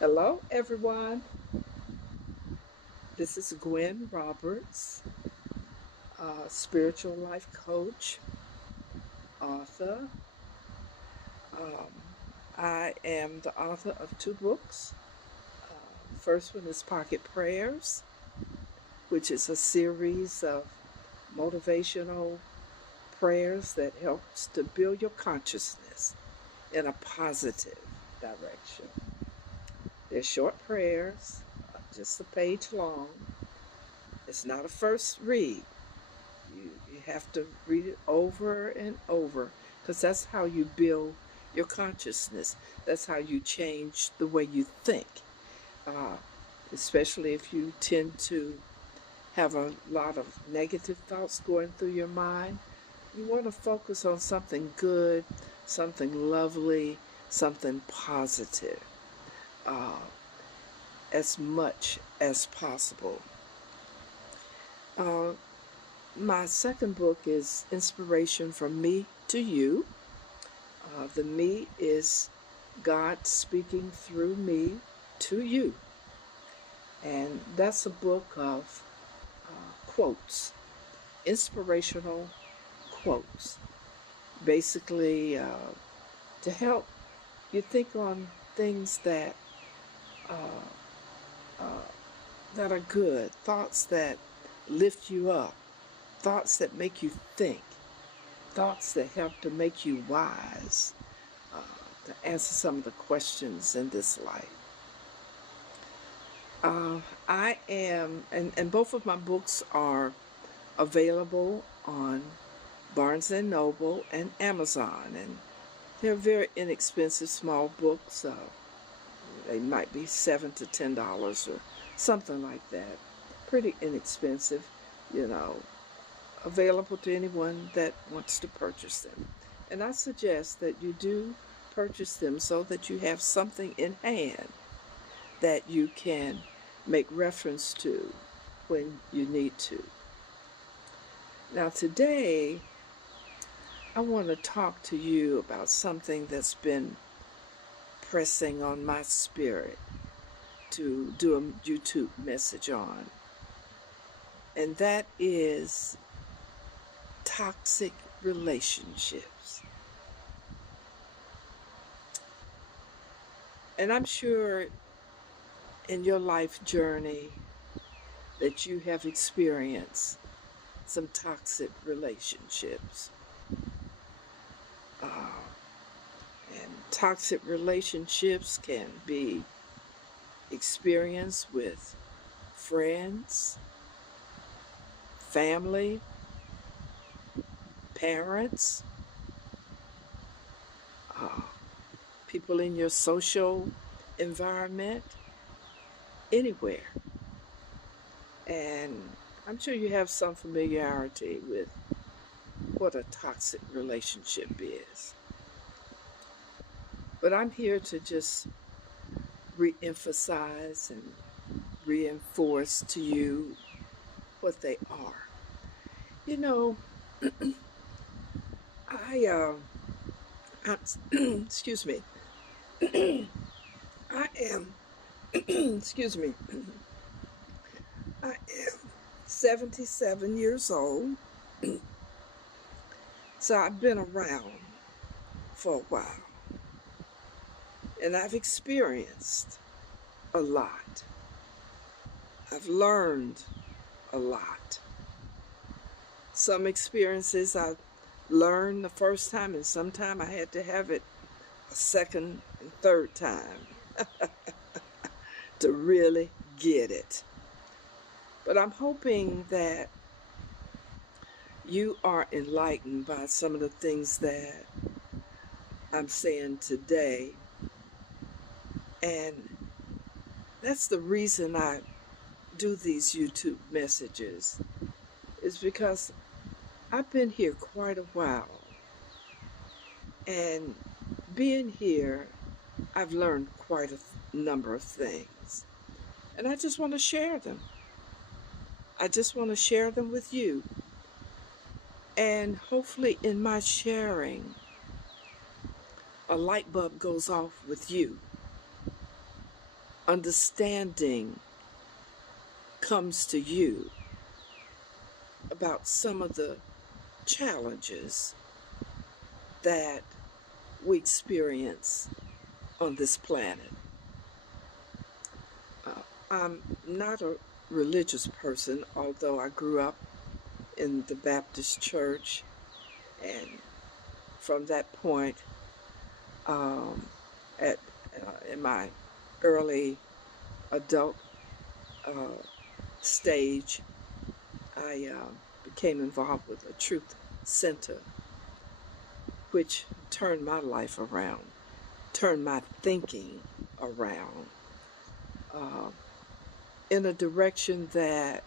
Hello, everyone. This is Gwen Roberts, spiritual life coach, author. Um, I am the author of two books. First one is Pocket Prayers, which is a series of motivational prayers that helps to build your consciousness in a positive direction. They're short prayers, just a page long. It's not a first read. You have to read it over and over because that's how you build your consciousness. That's how you change the way you think, uh, especially if you tend to have a lot of negative thoughts going through your mind. You want to focus on something good, something lovely, something positive uh, as much as possible. Uh, my second book is Inspiration from Me to You. The me is God speaking through me to you. And that's a book of quotes, inspirational quotes, basically to help you think on things uh, uh, that are good, thoughts that lift you up, thoughts that make you think, thoughts that help to make you wise, uh, to answer some of the questions in this life. Uh, I am, and both of my books are available on Barnes and Noble and Amazon, and they're very inexpensive small books. They might be $7 to $10 or something like that. Pretty inexpensive, you know, available to anyone that wants to purchase them. And I suggest that you do purchase them so that you have something in hand that you can make reference to when you need to. Now, today, I want to talk to you about something that's been pressing on my spirit to do a YouTube message on, and that is toxic relationships. And I'm sure in your life journey that you have experienced some toxic relationships. Uh, and toxic relationships can be experienced with friends, family, parents, uh, people in your social environment, anywhere. And I'm sure you have some familiarity with what a toxic relationship is. But I'm here to just re-emphasize and reinforce to you what they are. You know, I, excuse me, I am, excuse me, I am 77 years old, so I've been around for a while, and I've experienced a lot. I've learned a lot. Some experiences I learned the first time, and sometime I had to have it a second and third time to really get it. But I'm hoping that you are enlightened by some of the things that I'm saying today. And that's the reason I do these YouTube messages, is because I've been here quite a while. And being here, I've learned quite a number of things. And I just want to share them. I just want to share them with you. And hopefully, in my sharing, a light bulb goes off with you. understanding comes to you about some of the challenges that we experience on this planet. I'm not a religious person, although I grew up in the Baptist church, and from that point, um, at in my early adult uh, stage, I became involved with a truth center, which turned my life around, turned my thinking around uh, in a direction that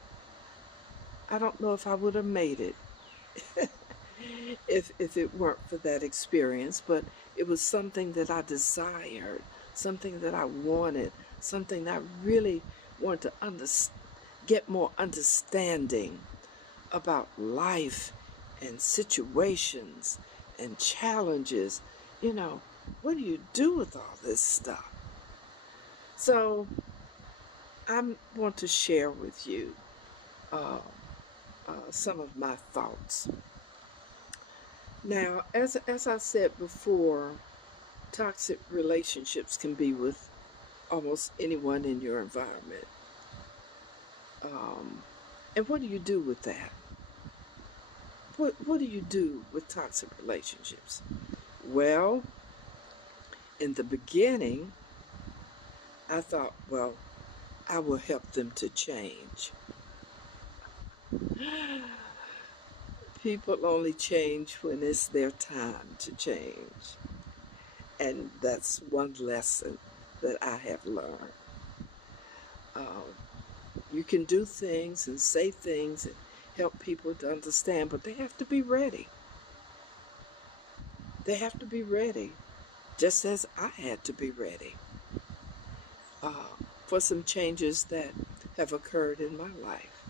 I don't know if I would have made it if it weren't for that experience. But it was something that I desired, something that I wanted, something that I really wanted to get more understanding about life and situations and challenges. You know, what do you do with all this stuff? So I want to share with you uh, some of my thoughts. Now, as I said before, toxic relationships can be with almost anyone in your environment. Um, and what do you do with that? What do you do with toxic relationships? Well, in the beginning, I thought, well, I will help them to change. People only change when it's their time to change. And that's one lesson that I have learned. Um, you can do things and say things and help people to understand, but they have to be ready. They have to be ready, just as I had to be ready uh, for some changes that have occurred in my life.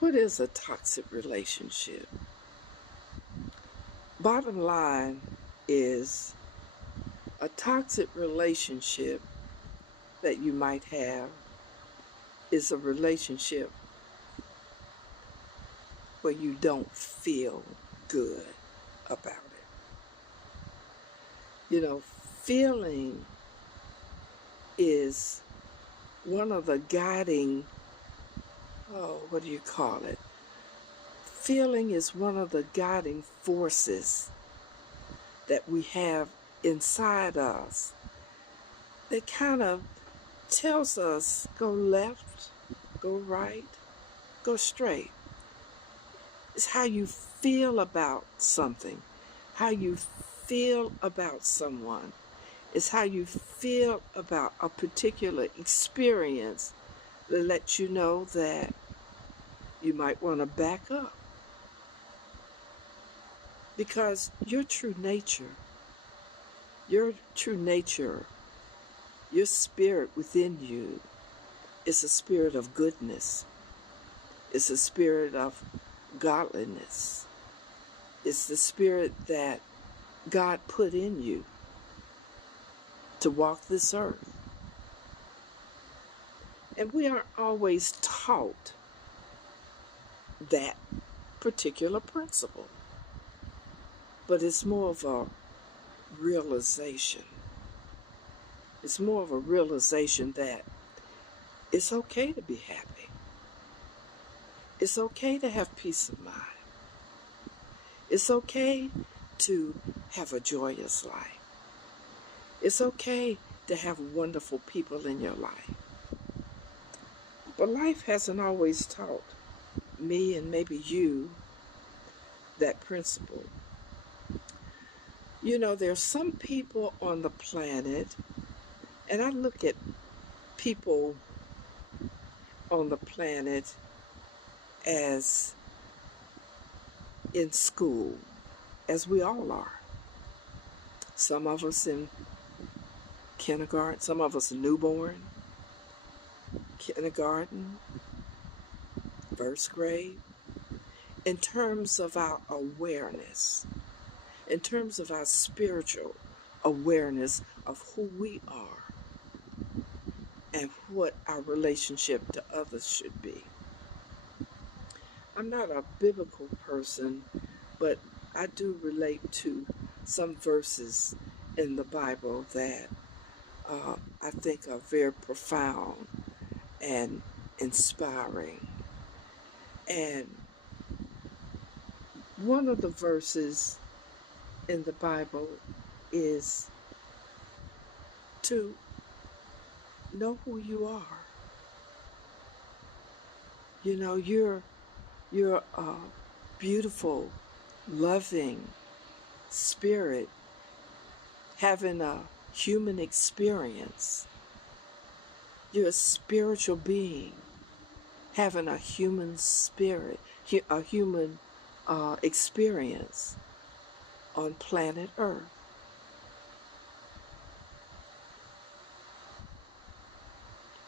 What is a toxic relationship? Bottom line is a toxic relationship that you might have is a relationship where you don't feel good about it. You know, feeling is one of the guiding, oh, what do you call it? Feeling is one of the guiding forces that we have inside us that kind of tells us go left, go right, go straight. It's how you feel about something, how you feel about someone. It's how you feel about a particular experience that lets you know that you might want to back up. Because your true nature, your spirit within you is a spirit of goodness. It's a spirit of godliness. It's the spirit that God put in you to walk this earth. And we aren't always taught that particular principle, but it's more of a realization. It's more of a realization that it's okay to be happy. It's okay to have peace of mind. It's okay to have a joyous life. It's okay to have wonderful people in your life. But life hasn't always taught me and maybe you that principle. You know, there's some people on the planet, and I look at people on the planet as in school, as we all are. Some of us in kindergarten, some of us newborn, kindergarten, first grade. In terms of our awareness, in terms of our spiritual awareness of who we are, and what our relationship to others should be. I'm not a biblical person, but I do relate to some verses in the Bible that I think are very profound and inspiring. And one of the verses in the Bible is to know who you are. You know, you're a beautiful, loving spirit having a human experience. You're a spiritual being having a human spirit, a human experience on planet Earth.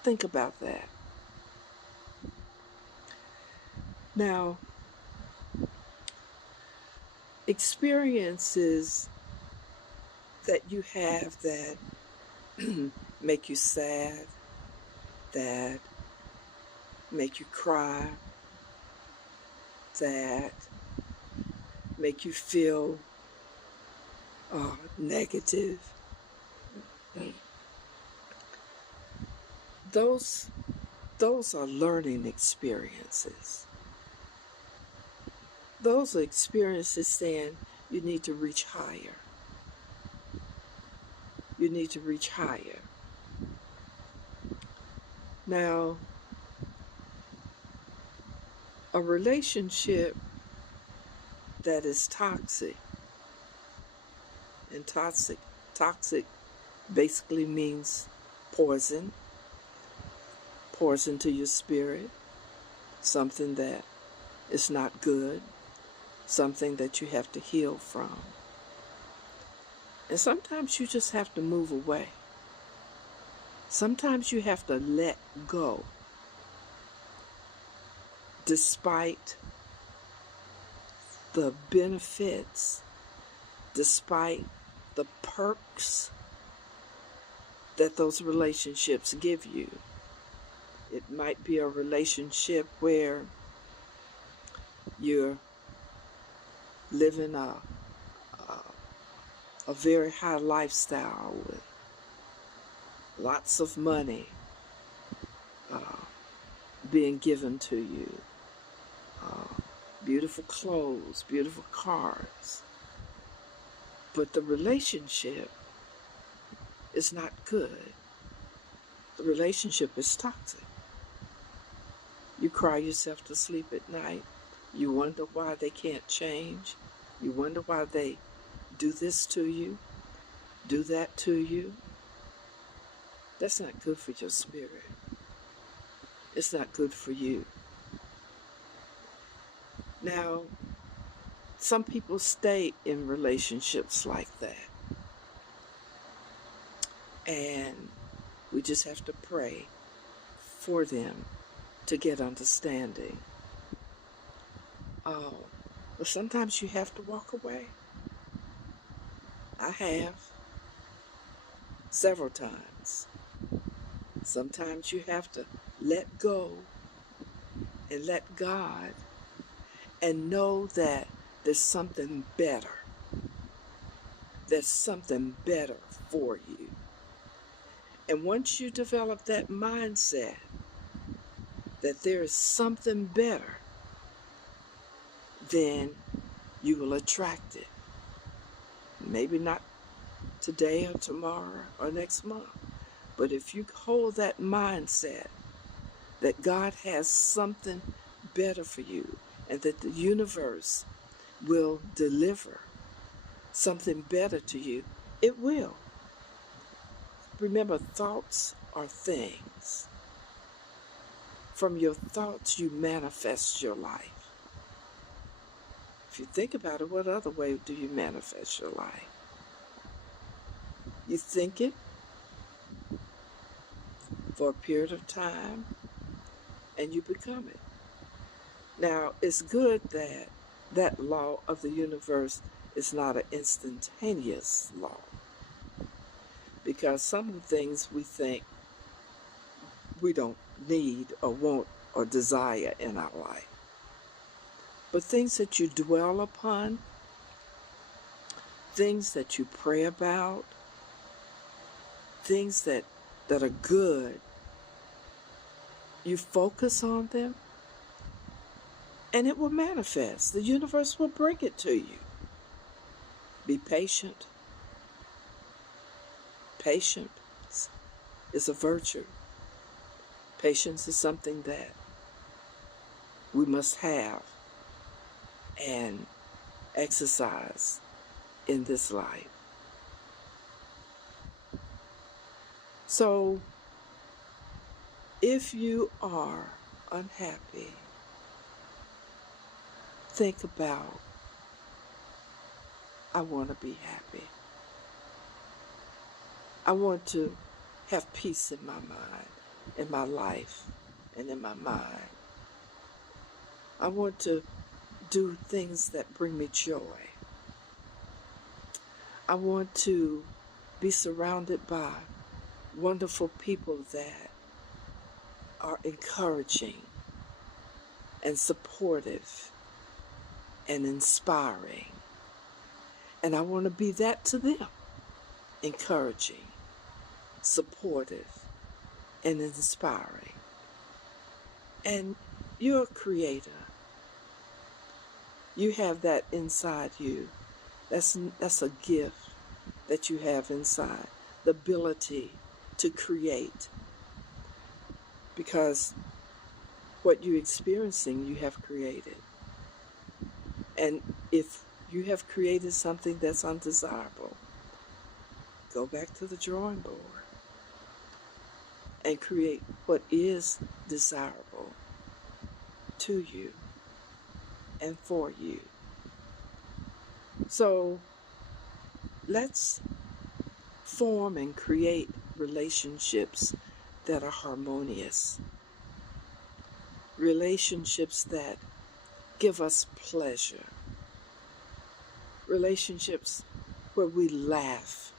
Think about that. Now, experiences that you have that make you sad, that make you cry, that make you feel negative. Those those are learning experiences. Those are experiences saying you need to reach higher. You need to reach higher. Now, a relationship that is toxic, and toxic basically means poison, poison to your spirit, something that is not good, something that you have to heal from. And sometimes you just have to move away. Sometimes you have to let go, despite the benefits, despite the perks that those relationships give you. It might be a relationship where you're living a very high lifestyle with lots of money being given to you, beautiful clothes, beautiful cars. But the relationship is not good. The relationship is toxic. You cry yourself to sleep at night. You wonder why they can't change. You wonder why they do this to you, do that to you. That's not good for your spirit. It's not good for you. Now, some people stay in relationships like that. And we just have to pray for them to get understanding. But sometimes you have to walk away. I have several times. Sometimes you have to let go and let God and know that there's something better. There's something better for you. And once you develop that mindset that there is something better, then you will attract it. Maybe not today or tomorrow or next month, but if you hold that mindset that God has something better for you and that the universe will deliver something better to you, it will. Remember, thoughts are things. From your thoughts, you manifest your life. If you think about it, what other way do you manifest your life? You think it for a period of time, and you become it. Now, it's good that that law of the universe is not an instantaneous law, because some of the things we think we don't need or want or desire in our life. But things that you dwell upon, things that you pray about, things that are good, you focus on them, and it will manifest. The universe will bring it to you. Be patient. Patience is a virtue. Patience is something that we must have and exercise in this life. So, if you are unhappy, think about, I want to be happy. I want to have peace in my mind, in my life, and in my mind. I want to do things that bring me joy. I want to be surrounded by wonderful people that are encouraging and supportive and inspiring. And I want to be that to them, encouraging, supportive, and inspiring. And you're a creator. You have that inside you. That's a gift that you have inside, the ability to create. Because what you're experiencing, you have created. And if you have created something that's undesirable, go back to the drawing board and create what is desirable to you and for you. So let's form and create relationships that are harmonious, relationships that give us pleasure, relationships where we laugh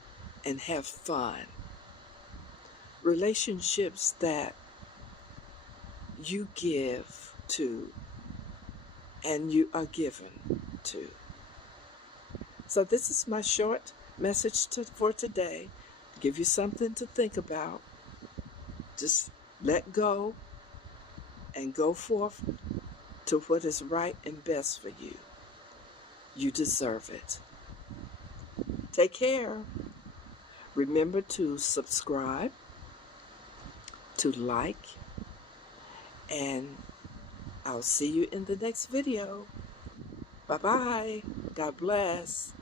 and have fun, relationships that you give to and you are given to. So this is my short message for today. Give you something to think about. Just let go and go forth to what is right and best for you. You deserve it. Take care. Remember to subscribe, to like, and I'll see you in the next video. Bye-bye. God bless.